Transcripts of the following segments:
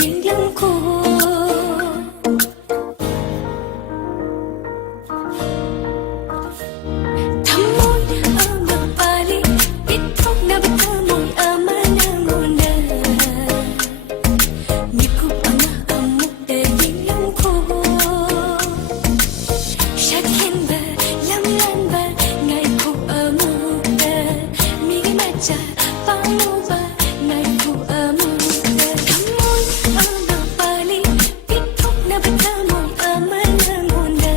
riêng lắm cô thắm môi ở mặt Bali ít phút nào biết thơ môi ở mana ngona nhịp khúc ở ngã ở một đời riêng lắm cô sát khen bờ lắm lan bờ ngày khúc ở một đời mi cái mặt cha bao lâu bờ ngày khúc ở một đời thắm môi ở mặt Bali ít phút nào biết thơ môi ở mana ngona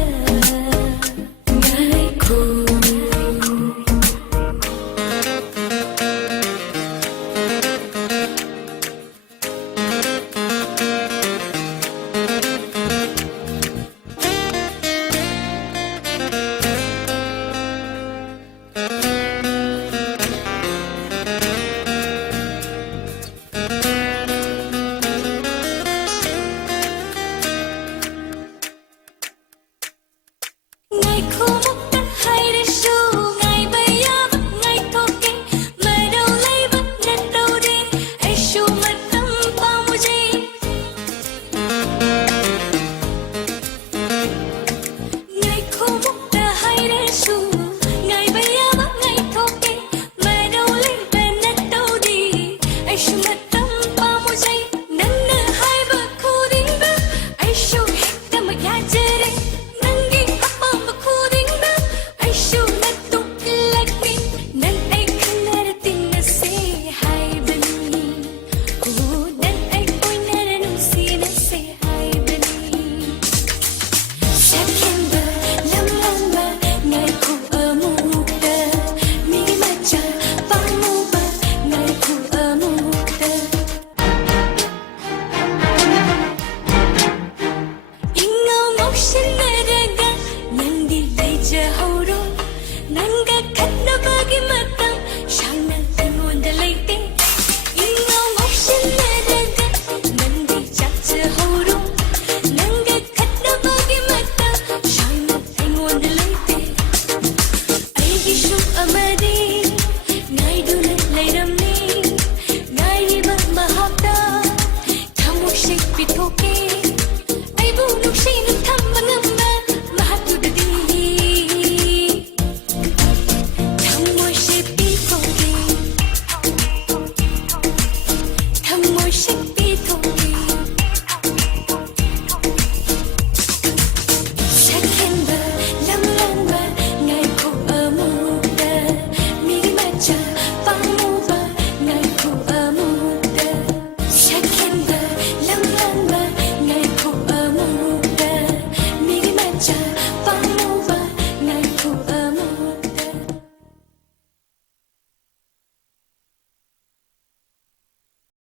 ngày khúc ngày